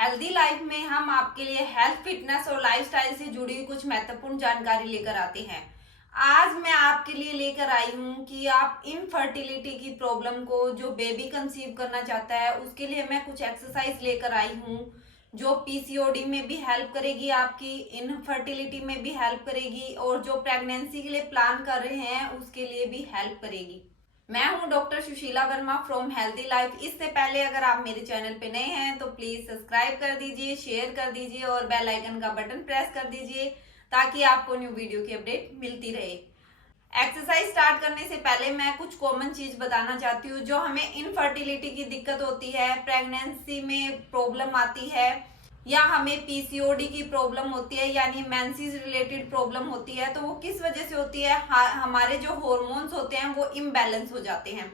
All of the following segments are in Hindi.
हेल्दी लाइफ में हम आपके लिए हेल्थ, फिटनेस और लाइफस्टाइल से जुड़ी हुई कुछ महत्वपूर्ण जानकारी लेकर आते हैं। आज मैं आपके लिए लेकर आई हूँ कि आप इनफर्टिलिटी की प्रॉब्लम को, जो बेबी कंसीव करना चाहता है, उसके लिए मैं कुछ एक्सरसाइज लेकर आई हूँ जो पीसीओडी में भी हेल्प करेगी, आपकी इनफर्टिलिटी में भी हेल्प करेगी और जो प्रेगनेंसी के लिए प्लान कर रहे हैं उसके लिए भी हेल्प करेगी। मैं हूं doctor Sushila Verma from healthy life. इससे पहले अगर आप मेरे चैनल पे नए हैं तो प्लीज सब्सक्राइब कर दीजिए, शेयर कर दीजिए और बेल आइकन का बटन प्रेस कर दीजिए ताकि आपको न्यू वीडियो की अपडेट मिलती रहे। एक्सरसाइज स्टार्ट करने से पहले मैं कुछ कॉमन चीज बताना चाहती हूँ जो हमें इनफर्टिलिटी की दिक्कत होती है, प्रेगनेंसी में प्रॉब्लम आती है या हमें पीसीओडी की प्रॉब्लम होती है यानी मेंसेस रिलेटेड प्रॉब्लम होती है। तो वो किस वजह से होती है? हमारे जो हॉर्मोन्स होते हैं वो इम्बैलेंस हो जाते हैं,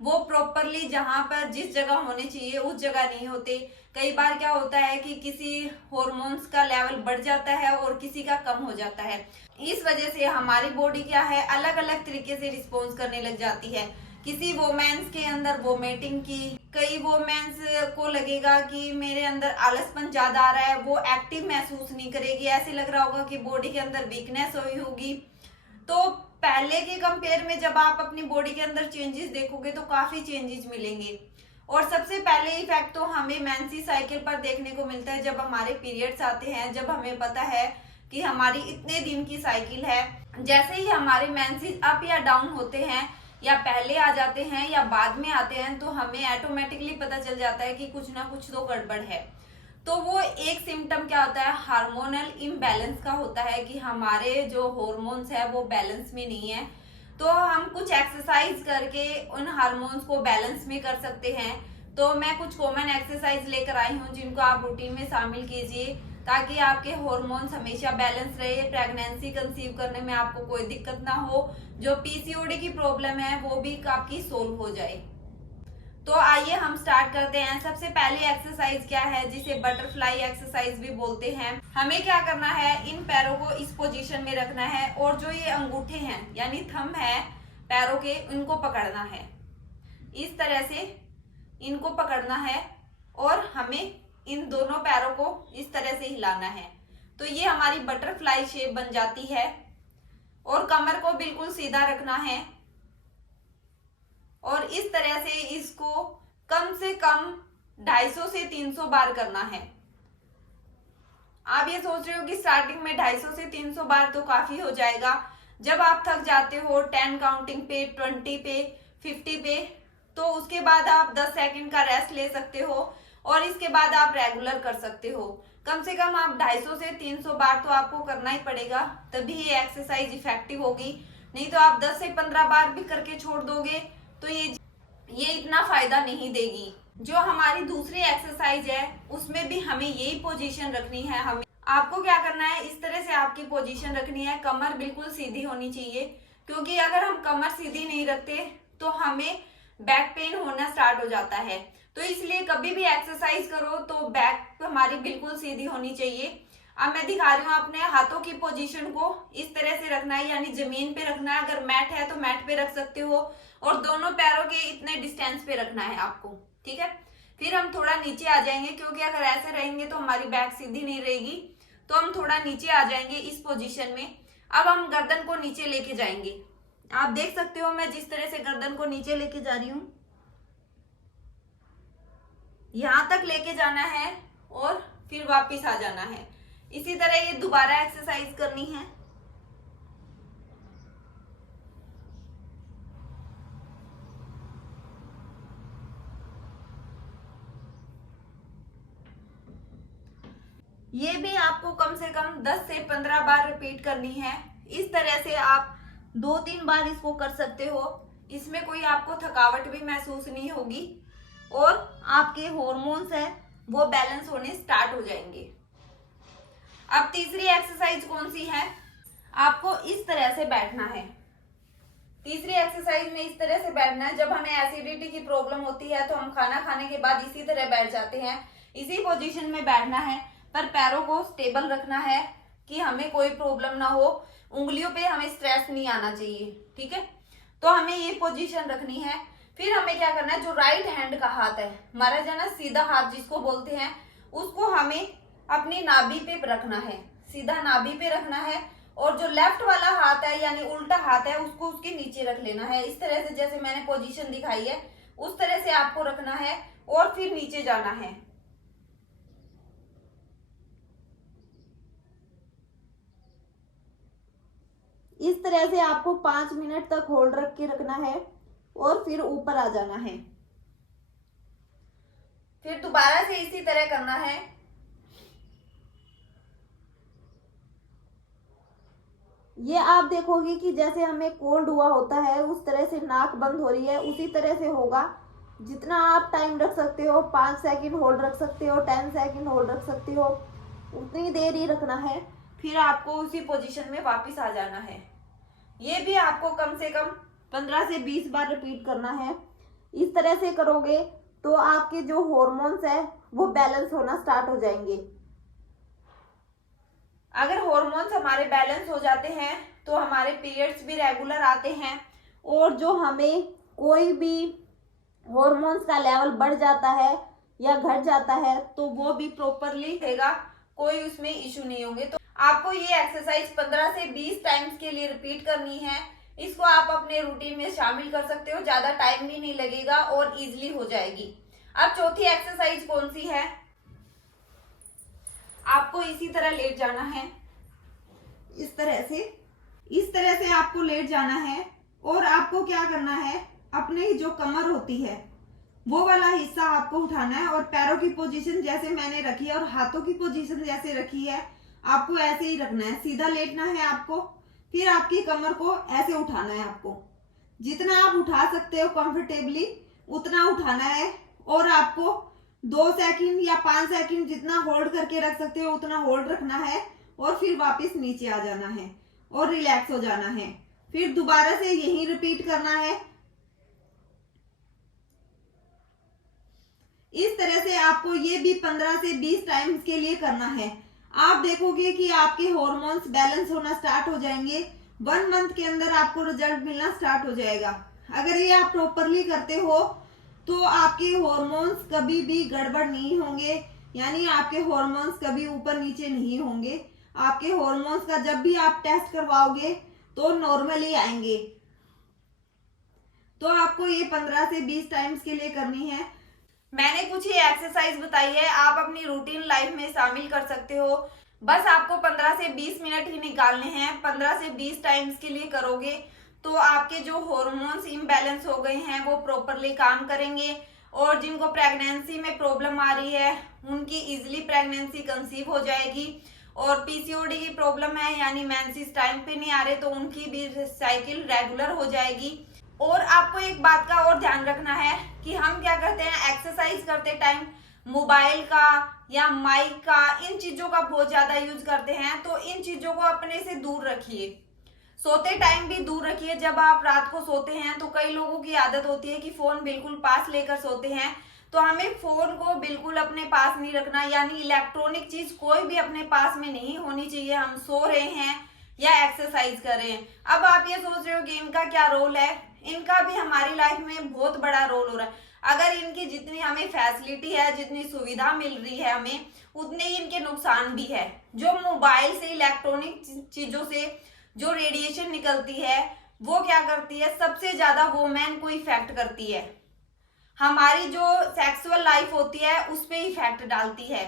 वो प्रॉपरली जहां पर जिस जगह होने चाहिए उस जगह नहीं होते। कई बार क्या होता है कि किसी हॉर्मोन्स का लेवल बढ़ जाता है और किसी का कम हो जाता है। इस वजह से हमारी बॉडी क्या है, अलग अलग तरीके से रिस्पॉन्स करने लग जाती है। किसी वोमेन्स के अंदर वोमिटिंग की, कई वोमेन्स को लगेगा कि मेरे अंदर आलसपन ज्यादा आ रहा है, वो एक्टिव महसूस नहीं करेगी, ऐसे लग रहा होगा कि बॉडी के अंदर वीकनेस हुई होगी। तो पहले के कंपेयर में जब आप अपनी बॉडी के अंदर चेंजेस देखोगे तो काफी चेंजेस मिलेंगे। और सबसे पहले इफेक्ट तो हमें मेंस्ट्रुअल साइकिल पर देखने को मिलता है जब हमारे पीरियड्स आते हैं, जब हमें पता है कि हमारी इतने दिन की साइकिल है। जैसे ही हमारे मेंसेस अप या डाउन होते हैं, या पहले आ जाते हैं या बाद में आते हैं, तो हमें ऑटोमेटिकली पता चल जाता है कि कुछ ना कुछ तो गड़बड़ है। तो वो एक सिम्टम क्या होता है, हार्मोनल इम्बैलेंस का होता है कि हमारे जो हॉर्मोन्स है वो बैलेंस में नहीं है। तो हम कुछ एक्सरसाइज करके उन हार्मोन्स को बैलेंस में कर सकते हैं। तो मैं कुछ कॉमन एक्सरसाइज लेकर आई हूँ जिनको आप रूटीन में शामिल कीजिए ताकि आपके हॉर्मोन्स हमेशा बैलेंस रहे, प्रेगनेंसी कंसीव करने में आपको कोई दिक्कत ना हो, जो पीसीओडी की प्रॉब्लम है वो भी आपकी सोल्व हो जाए। तो आइए हम स्टार्ट करते हैं। सबसे पहली एक्सरसाइज क्या है, जिसे बटरफ्लाई एक्सरसाइज भी बोलते हैं। हमें क्या करना है, इन पैरों को इस पोजीशन में रखना है और जो ये अंगूठे हैं यानी थंब है पैरों के, उनको पकड़ना है। इस तरह से इनको पकड़ना है और हमें इन दोनों पैरों को इस तरह से हिलाना है। तो ये हमारी बटरफ्लाई शेप बन जाती है। और कमर को बिल्कुल सीधा रखना है और इस तरह से इसको कम से कम 250 से 300 बार करना है। आप ये सोच रहे हो कि स्टार्टिंग में 250 से 300 बार तो काफी हो जाएगा। जब आप थक जाते हो 10 काउंटिंग पे, 20 पे, 50 पे, तो उसके बाद आप 10 सेकंड का रेस्ट ले सकते हो और इसके बाद आप रेगुलर कर सकते हो। कम से कम आप 250 से 300 बार तो आपको करना ही पड़ेगा, तभी ये एक्सरसाइज इफेक्टिव होगी। नहीं तो आप 10 से 15 बार भी करके छोड़ दोगे तो ये इतना फायदा नहीं देगी। जो हमारी दूसरी एक्सरसाइज है उसमें भी हमें यही पोजीशन रखनी है। हमें आपको क्या करना है, इस तरह से आपकी पोजीशन रखनी है, कमर बिल्कुल सीधी होनी चाहिए, क्योंकि अगर हम कमर सीधी नहीं रखते तो हमें बैक पेन होना स्टार्ट हो जाता है। तो इसलिए कभी भी एक्सरसाइज करो तो बैक हमारी बिल्कुल सीधी होनी चाहिए। अब मैं दिखा रही हूँ, अपने हाथों की पोजीशन को इस तरह से रखना है यानी जमीन पे रखना है। अगर मैट है तो मैट पे रख सकते हो और दोनों पैरों के इतने डिस्टेंस पे रखना है आपको, ठीक है। फिर हम थोड़ा नीचे आ जाएंगे, क्योंकि अगर ऐसे रहेंगे तो हमारी बैक सीधी नहीं रहेगी। तो हम थोड़ा नीचे आ जाएंगे इस पोजीशन में। अब हम गर्दन को नीचे लेके जाएंगे। आप देख सकते हो मैं जिस तरह से गर्दन को नीचे लेके जा रही हूँ, यहां तक लेके जाना है और फिर वापिस आ जाना है। इसी तरह ये दोबारा एक्सरसाइज करनी है। ये भी आपको कम से कम 10 से 15 बार रिपीट करनी है। इस तरह से आप 2-3 बार इसको कर सकते हो। इसमें कोई आपको थकावट भी महसूस नहीं होगी और आपके हॉर्मोन्स है वो बैलेंस होने स्टार्ट हो जाएंगे। अब तीसरी एक्सरसाइज कौन सी है, आपको इस तरह से बैठना है। तीसरी एक्सरसाइज में इस तरह से बैठना है। जब हमें एसिडिटी की प्रॉब्लम होती है तो हम खाना खाने के बाद इसी तरह बैठ जाते हैं। इसी पोजीशन में बैठना है, पर पैरों को स्टेबल रखना है कि हमें कोई प्रॉब्लम ना हो, उंगलियों पे हमें स्ट्रेस नहीं आना चाहिए, ठीक है। तो हमें ये पोजीशन रखनी है। फिर हमें क्या करना है, जो राइट हैंड का हाथ है, हमारा जो ना सीधा हाथ जिसको बोलते हैं, उसको हमें अपनी नाभि पे रखना है, सीधा नाभि पे रखना है। और जो लेफ्ट वाला हाथ है यानी उल्टा हाथ है उसको उसके नीचे रख लेना है, इस तरह से जैसे मैंने पोजीशन दिखाई है उस तरह से आपको रखना है और फिर नीचे जाना है। इस तरह से आपको 5 मिनट तक होल्ड रख के रखना है और फिर ऊपर आ जाना है। फिर दोबारा से इसी तरह करना है। ये आप देखोगे कि जैसे हमें कोल्ड हुआ होता है उस तरह से नाक बंद हो रही है, उसी तरह से होगा। जितना आप टाइम रख सकते हो, 5 सेकंड होल्ड रख सकते हो, 10 सेकंड होल्ड रख सकते हो, उतनी देर ही रखना है। फिर आपको उसी पोजीशन में वापस आ जाना है। ये भी आपको कम से कम 15 से 20 बार रिपीट करना है। इस तरह से करोगे तो आपके जो हॉर्मोन्स है वो बैलेंस होना स्टार्ट हो जाएंगे। अगर हॉर्मोन्स हमारे बैलेंस हो जाते हैं तो हमारे पीरियड्स भी रेगुलर आते हैं। और जो हमें कोई भी हॉर्मोन्स का लेवल बढ़ जाता है या घट जाता है तो वो भी प्रॉपरली रहेगा, कोई उसमें इशू नहीं होंगे। तो आपको ये एक्सरसाइज 15 से 20 टाइम्स के लिए रिपीट करनी है। इसको आप अपने रूटीन में शामिल कर सकते हो, ज्यादा टाइम भी नहीं लगेगा और इजीली हो जाएगी। अब चौथी एक्सरसाइज कौन सी है? आपको इसी तरह लेट जाना है, इस तरह से आपको लेट जाना है। और आपको क्या करना है, अपने जो कमर होती है वो वाला हिस्सा आपको उठाना है और पैरों की पोजीशन जैसे मैंने रखी है और हाथों की पोजीशन जैसे रखी है आपको ऐसे ही रखना है। सीधा लेटना है आपको, फिर आपकी कमर को ऐसे उठाना है। आपको जितना आप उठा सकते हो कंफर्टेबली उतना उठाना है। और आपको 2 सेकंड या 5 सेकंड जितना होल्ड करके रख सकते हो उतना होल्ड रखना है और फिर वापस नीचे आ जाना है और रिलैक्स हो जाना है। फिर दोबारा से यही रिपीट करना है। इस तरह से आपको ये भी 15 से 20 टाइम्स के लिए करना है। आप देखोगे कि आपके हॉर्मोन्स बैलेंस होना स्टार्ट हो जाएंगे। 1 मंथ के अंदर आपको रिजल्ट मिलना स्टार्ट हो जाएगा। अगर ये आप प्रॉपरली करते हो तो आपके हॉर्मोन्स कभी भी गड़बड़ नहीं होंगे, यानी आपके हॉर्मोन्स कभी ऊपर नीचे नहीं होंगे। आपके हॉर्मोन्स का जब भी आप टेस्ट करवाओगे तो नॉर्मली आएंगे। तो आपको ये 15 से 20 टाइम्स के लिए करनी है। मैंने कुछ ही एक्सरसाइज बताई है, आप अपनी रूटीन लाइफ में शामिल कर सकते हो। बस आपको 15 से 20 मिनट ही निकालने हैं। 15 से 20 टाइम्स के लिए करोगे तो आपके जो हॉर्मोन्स इम्बैलेंस हो गए हैं वो प्रॉपरली काम करेंगे। और जिनको प्रेगनेंसी में प्रॉब्लम आ रही है उनकी इजिली प्रेगनेंसी कंसीव हो जाएगी। और पीसीओडी की प्रॉब्लम है यानी मेंसेस टाइम पे नहीं आ रहे तो उनकी भी साइकिल रेगुलर हो जाएगी। और आपको एक बात का और ध्यान रखना है कि हम क्या करते हैं, एक्सरसाइज करते टाइम मोबाइल का या माइक का, इन चीजों का बहुत ज्यादा यूज करते हैं। तो इन चीजों को अपने से दूर रखिए। सोते टाइम भी दूर रखिए। जब आप रात को सोते हैं तो कई लोगों की आदत होती है कि फोन बिल्कुल पास लेकर सोते हैं, तो हमें फोन को बिल्कुल अपने पास नहीं रखना, यानी इलेक्ट्रॉनिक चीज कोई भी अपने पास में नहीं होनी चाहिए। हम सो रहे हैं या एक्सरसाइज कर रहे हैं। अब आप ये सोच रहे हो कि इनका क्या रोल है, इनका भी हमारी लाइफ में बहुत बड़ा रोल हो रहा है। अगर इनकी जितनी हमें फैसिलिटी है, जितनी सुविधा मिल रही है हमें, उतने ही इनके नुकसान भी है। जो मोबाइल से, इलेक्ट्रॉनिक चीजों से जो रेडिएशन निकलती है वो क्या करती है, सबसे ज्यादा वुमेन को इफेक्ट करती है। हमारी जो सेक्सुअल लाइफ होती है उस पे इफेक्ट डालती है।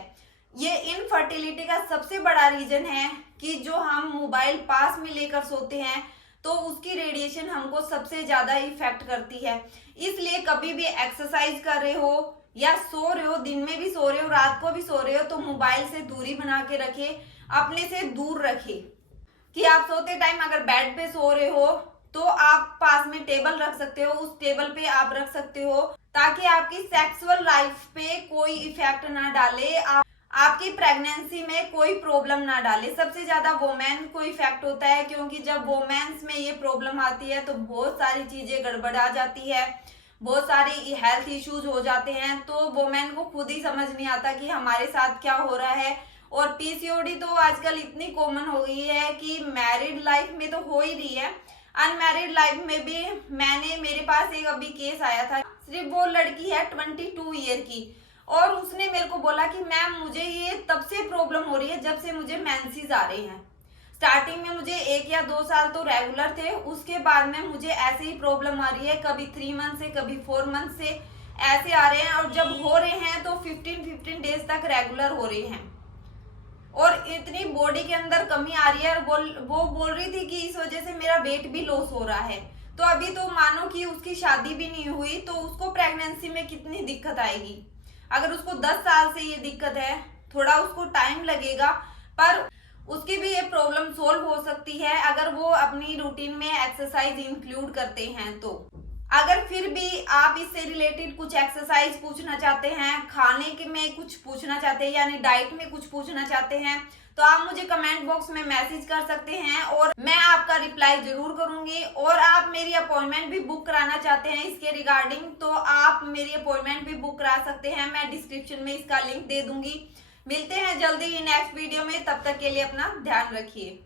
ये इनफर्टिलिटी का सबसे बड़ा रीजन है कि जो हम मोबाइल पास में लेकर सोते हैं तो उसकी रेडिएशन हमको सबसे ज्यादा इफेक्ट करती है। इसलिए कभी भी एक्सरसाइज कर रहे हो या सो रहे हो, दिन में भी सो रहे हो, रात को भी सो रहे हो, तो मोबाइल से दूरी बना के रखे, अपने से दूर रखे। कि आप सोते टाइम अगर बेड पे सो रहे हो तो आप पास में टेबल रख सकते हो, उस टेबल पे आप रख सकते हो ताकि आपकी सेक्सुअल लाइफ पे कोई इफेक्ट ना डाले, आपकी प्रेगनेंसी में कोई प्रॉब्लम ना डाले। सबसे ज्यादा वोमेन को इफेक्ट होता है क्योंकि जब वोमेन्स में ये प्रॉब्लम आती है तो बहुत सारी चीजें गड़बड़ा जाती है, बहुत सारी हेल्थ इश्यूज हो जाते हैं। तो वोमेन को खुद ही समझ नहीं आता कि हमारे साथ क्या हो रहा है। और पीसीओडी तो आजकल इतनी कॉमन हो गई है कि मैरिड लाइफ में तो हो ही रही है, अनमैरिड लाइफ में भी। मेरे पास एक अभी केस आया था, सिर्फ वो लड़की है 22 ईयर की और उसने मेरे को बोला कि मैम मुझे ये तब से प्रॉब्लम हो रही है जब से मुझे मेंसेस आ रहे हैं। स्टार्टिंग में मुझे 1 या 2 साल तो रेगुलर थे, उसके बाद में मुझे ऐसे ही प्रॉब्लम आ रही है, कभी 3 मंथ से, कभी 4 मंथ से ऐसे आ रहे हैं, और जब हो रहे हैं तो 15 डेज तक रेगुलर हो रहे हैं, और इतनी बॉडी के अंदर कमी आ रही है। और वो बोल रही थी कि इस वजह से मेरा वेट भी लॉस हो रहा है। तो अभी तो मानो कि उसकी शादी भी नहीं हुई, तो उसको प्रेगनेंसी में कितनी दिक्कत आएगी। अगर उसको 10 साल से ये दिक्कत है, थोड़ा उसको टाइम लगेगा, पर उसकी भी ये प्रॉब्लम सोल्व हो सकती है अगर वो अपनी रूटीन में एक्सरसाइज इंक्लूड करते हैं। तो अगर फिर भी आप इससे रिलेटेड कुछ एक्सरसाइज पूछना चाहते हैं, खाने के में कुछ पूछना चाहते हैं, यानी डाइट में कुछ पूछना चाहते हैं, तो आप मुझे कमेंट बॉक्स में मैसेज कर सकते हैं और मैं आपका रिप्लाई जरूर करूंगी। और आप मेरी अपॉइंटमेंट भी बुक कराना चाहते हैं इसके रिगार्डिंग, तो आप मेरी अपॉइंटमेंट भी बुक करा सकते हैं, मैं डिस्क्रिप्शन में इसका लिंक दे दूंगी। मिलते हैं जल्दी ही नेक्स्ट वीडियो में, तब तक के लिए अपना ध्यान रखिए।